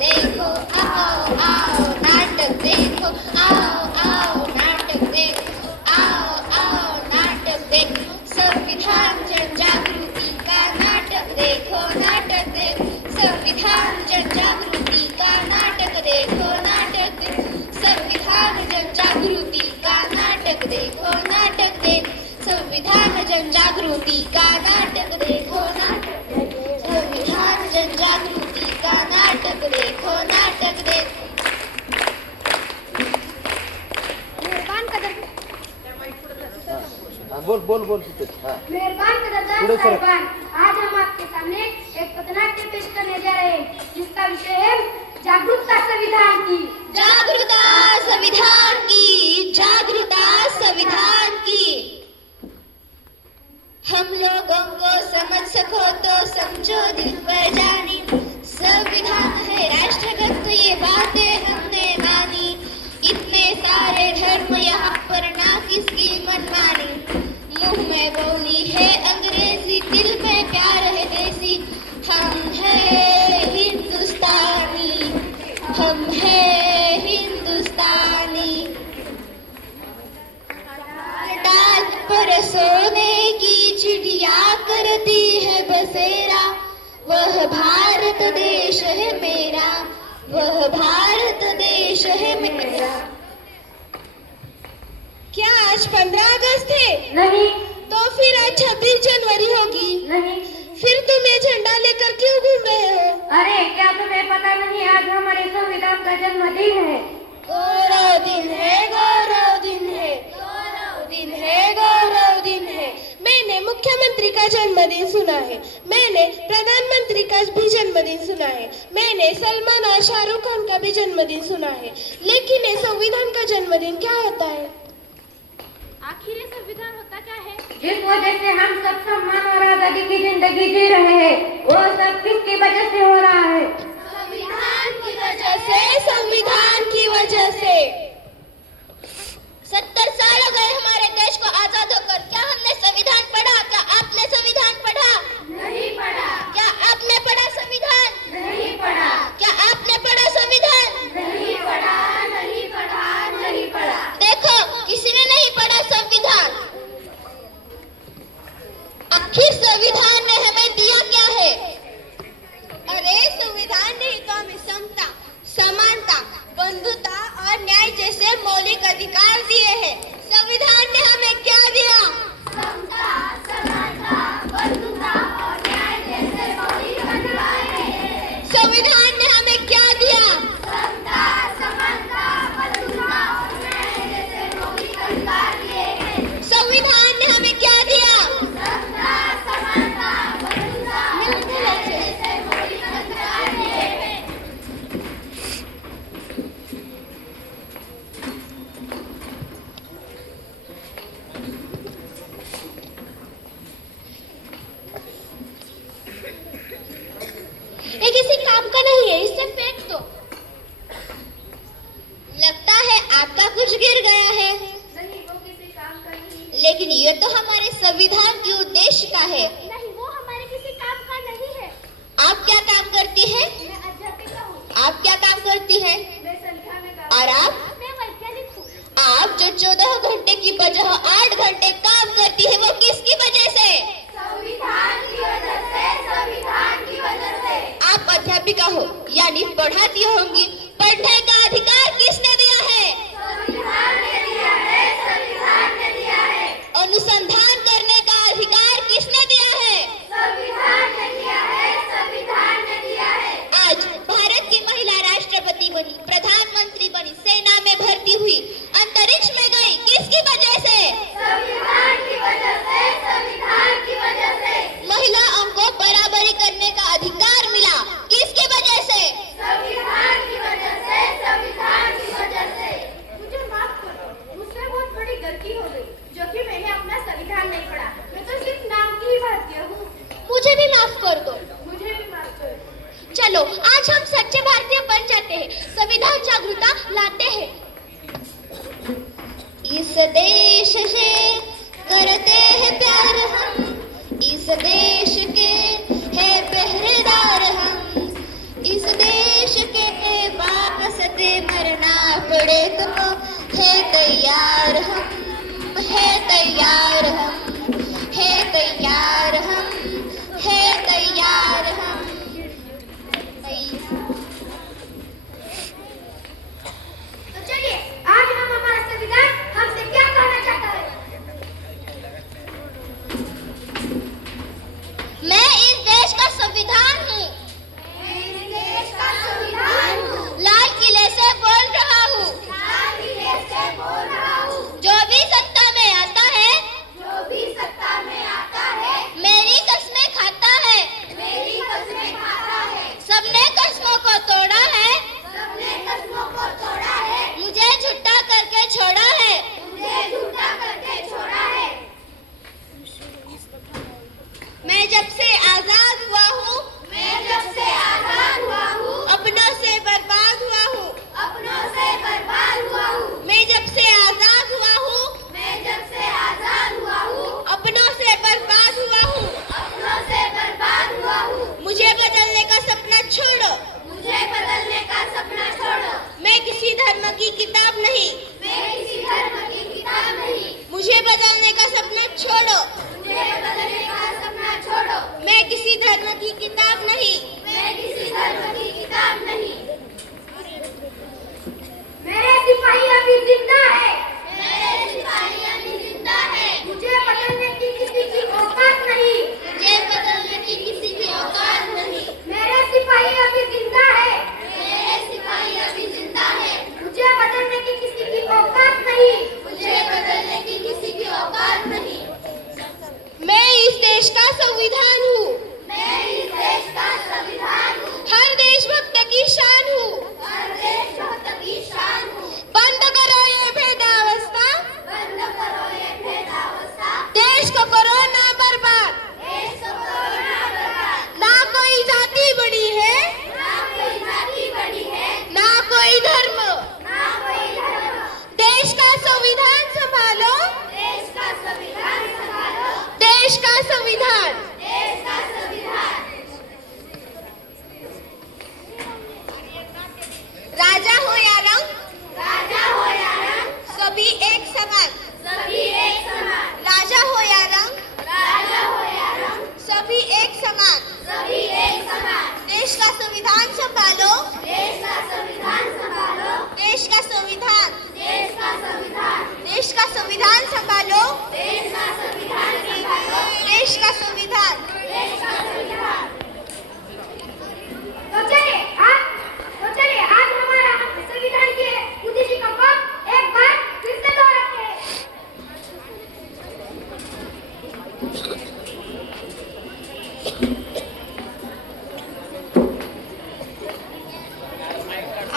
देखो, आओ आओ नाटक देखो, आओ आओ नाटक देखो, आओ आओ नाटक देखो, संविधान जन जागृति का नाटक देखो, नाटक देखो, संविधान जन जागृति का नाटक देखो, नाटक देखो, संविधान जन जागृति का नाटक देखो, नाटक देखो, संविधान जन जागृति का नाटक देखो, नाटक देखो, संविधान जन जागृति का नाटक देखो, नाटक देखो। बोल बोल बोल मेहरबान कदरदान साहिबान, आज हम आपके सामने एक पथनाट्य पेश करने जा रहे हैं जिसका विषय है जागरूकता संविधान की। जागरूकता संविधान की, जागरूकता संविधान की। हम लोगों को समझ सको तो समझो दिल पर जानी, संविधान है राष्ट्रगत ये बातें हमने मानी, इतने सारे धर्म यहाँ पर ना किसकी मनमानी, मुंह में बोली है अंग्रेजी दिल में प्यार है देसी, हम है हिंदुस्तानी, हम है हिंदुस्तानी। डाल पर सोने की चिड़िया करती है बसेरा, वह भारत देश है मेरा, वह भारत देश है मेरा। क्या आज 15 अगस्त है? नहीं तो फिर आज 26 जनवरी होगी। नहीं। फिर तुम ये झंडा लेकर क्यों घूम रहे हो? अरे क्या तुम्हें पता नहीं, आज हमारे संविधान का जन्मदिन है। गौरव दिन है, गौरव दिन है, गौरव दिन है, गौरव दिन है। मैंने मुख्यमंत्री का जन्मदिन सुना है, मैंने प्रधानमंत्री का भी जन्मदिन सुना है, मैंने सलमान और शाहरुख खान का भी जन्मदिन सुना है, लेकिन ये संविधान का जन्मदिन क्या होता है? आखिर ये संविधान होता क्या है? जिस वजह से हम सब सम्मान और आजादी की जिंदगी जी रहे हैं, वो सब किसकी वजह से हो रहा है? संविधान की वजह से, संविधान की वजह से। 70 साल हो गए हमारे देश को आजाद होकर, क्या हमने संविधान पढ़ा? क्या आपने संविधान पढ़ा? नहीं पढ़ा। क्या आपने पढ़ा संविधान? नहीं पढ़ा। क्या आपने पढ़ा संविधान? नहीं पढ़ा। नहीं पढ़ा। नहीं पढ़ा। देखो, किसी ने नहीं पढ़ा संविधान। आखिर संविधान ने हमें दिया क्या है? अरे संविधान ने तो हमें समता, समानता, बंधुता और न्याय जैसे मौलिक अधिकार दिए हैं। संविधान ने हमें क्या दिया? समता, समानता, बंधुता और न्याय जैसे मौलिक अधिकार दिए हैं। संविधान ने हमें क्या दिया? समता, समानता, बंधुता और न्याय जैसे मौलिक अधिकार दिए हैं। संविधान ने हमें क्या दिया? समता, समानता, बंधुता और न्याय जैसे मौलिक अधिकार दिए हैं। ये किसी काम का नहीं है, इसे फेंक दो। लगता है आपका कुछ गिर गया है, नहीं, वो किसी काम का नहीं। लेकिन ये तो हमारे संविधान के उद्देश्य का है। नहीं, वो हमारे किसी काम का नहीं है। आप क्या काम करती है? मैं अध्यापिका हूँ। आप क्या काम करती है? मैं संख्या में काम। और आप? मैं वैज्ञानिक हूँ। आप जो 14 घंटे की बजाय 8 घंटे काम करती है, वो किसकी वजह से? संविधान की वजह से। संविधान की वजह से। आप अध्यापिका हो, यानी पढ़ाती होंगी। पढ़ने का अधिकार किसने दिया है? संविधान ने दिया है। संविधान ने दिया है। अनुसंधान करने का अधिकार किसने दिया है? संविधान ने दिया है। संविधान ने दिया है। आज भारत की महिला राष्ट्रपति बनी, प्रधानमंत्री बनी, सेना में भर्ती हुई, अंतरिक्ष में गई, किसकी वजह से? संविधान की वजह से। संविधान की वजह से। महिलाओं को बराबरी करने का अधिकार मिला, किसकी वजह से? संविधान की वजह से। संविधान की वजह से मरना पड़े तो है तैयार हम, है तैयार हम, है तैयार हम, है तैयार हम। तो चलिए आज हम हमारा संविधान हमसे क्या कहना चाहता है। मैं इस देश का संविधान हूँ, मैं इस देश का संविधान हूँ, लाल किले से बोल रहा हूँ। लाल किले से बोल रहा हूँ। जो भी सत्ता में आता है, जो भी सत्ता में आता है, मेरी कस्में खाता है। मेरी कस्में खाता है। सबने कस्मों को तोड़ा है, सबने कस्मों को तोड़ा है, मुझे झूठा करके छोड़ा है। मुझे झूठा करके छोड़ा है। मैं जब से आजाद हुआ हूँ, मैं जब से आजाद हुआ हूँ, अपनों से बर्बाद हुआ हूँ। अपनों से बर्बाद हुआ हूँ। मैं जब से आजाद हुआ हूँ, मैं जब से आजाद हुआ हूँ, अपनों से बर्बाद हुआ हूँ। अपनों से बर्बाद हुआ हूँ। मुझे बदलने का सपना छोड़ो, मुझे बदलने का सपना छोड़ो। मैं किसी धर्म की किताब नहीं। मैं किसी धर्म की किताब नहीं। मुझे बदलने का सपना छोड़ो, मुझे बदलने का सपना छोड़ो। मैं किसी धर्म की किताब नहीं। मैं किसी धर्म की किताब नहीं। मेरे सिपाही अभी जिंदा है। मेरे सिपाही अभी जिंदा है। मुझे बदलने की किसी की औकात नहीं। मुझे बदलने की किसी की औकात नहीं। मेरे सिपाही अभी जिंदा है। मेरे सिपाही अभी जिंदा है। मुझे बदलने की किसी की औकात नहीं। मुझे बदलने की किसी की औकात नहीं। मैं इस देश का संविधान हूँ, मैं इस देश का संविधान हूँ। हर देशभक्त की शान हूँ। हर देशभक्त की शान हूँ। बंद करो ये भेदावस्था, बंद करो ये भेदावस्था। देश को करो ना बर्बाद। देश को करो ना बर्बाद। ना कोई जाति बड़ी है, ना कोई जाति बड़ी है, ना कोई धर्म। ना कोई धर्म। देश का संविधान संभालो, देश का संविधान संभालो। देश का संविधान। देश का संविधान। राजा हो या रंग, राजा हो या रंग, सभी एक समान। सभी एक समान। राजा हो या रंग, राजा हो या रंग, सभी एक समान। सभी एक समान। देश का संविधान संभालो, देश का संविधान संभालो। देश का संविधान। देश का संविधान। देश का संविधान संभालो, देश का संविधान संभालो। देश का संविधान। देश का संविधान। तो चलिए आज हमारा संविधान के उद्देश्य को एक बार फिर से दोहराते हैं।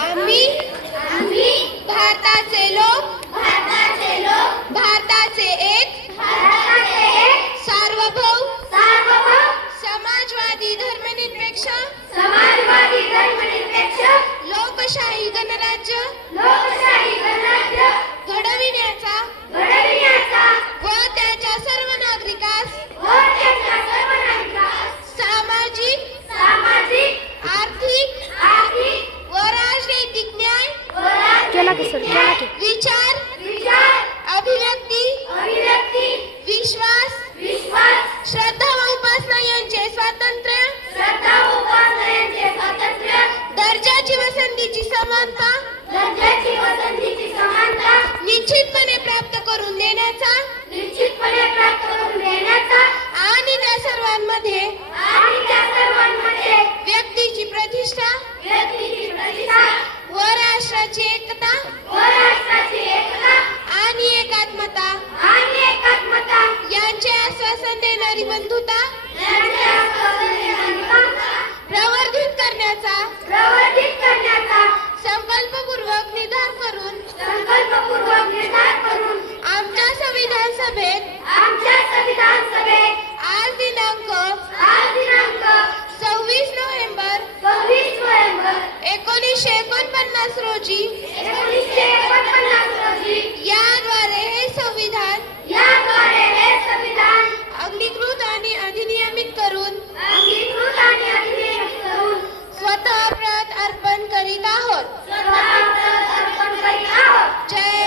आम्ही भारताचे लोक, भारताचे लोक, भारताचे एक भारताचे एक सार्वभौम सार्वभौम समाजवादी धर्मनिरपेक्ष समाजवादी धर्मनिरपेक्ष लोकशाही गणराज्य लोकशाही गणराज्य घडविण्याचा घडविण्याचा व त्याच्या सर्व नागरिकास व त्याच्या सर्व नागरिकास सामाजिक, सामाजिक, आर्थिक व राजनैतिक न्याय, विचार, अभिव्यक्ती, विश्वास, श्रद्धा व उपासना यांचे स्वातंत्र्य, श्रद्धा व उपासना यांचे स्वातंत्र्य, दर्जाची व संधीची समानता दर्जाची व संधीची समानता निश्चितपणे प्राप्त करून देण्याचा निश्चितपणे प्राप्त करून देण्याचा आणि त्या सर्वांमध्ये आणि त्या सर्वांमध्ये व्यक्तीची प्रतिष्ठा व्यक्तीची प्रतिष्ठा व राष्ट्राची एकता व राष्ट्राची एकता आणि एकात्मता आणि एकात्मता यांचे आश्वासन देणारी बंधुता यांचे आश्वासन देणारी बंधुता प्रवर्धित करण्याचा प्रवर्धित करण्याचा संकल्पपूर्वक निर्धार करून संकल्पपूर्वक निर्धार करून आमच्या संविधान सभेत आमच्या संविधान सभेत आज दिनांक 26 नोव्हेंबर 1949 रोजी 1949 रोजी याद्वारे हे संविधान अंगीकृत आणि अधिनियमित करून अंगीकृत आणि अधिनियमित करून स्वतः प्रत अर्पण करीत आहोत. स्वतः हरि आहो, जय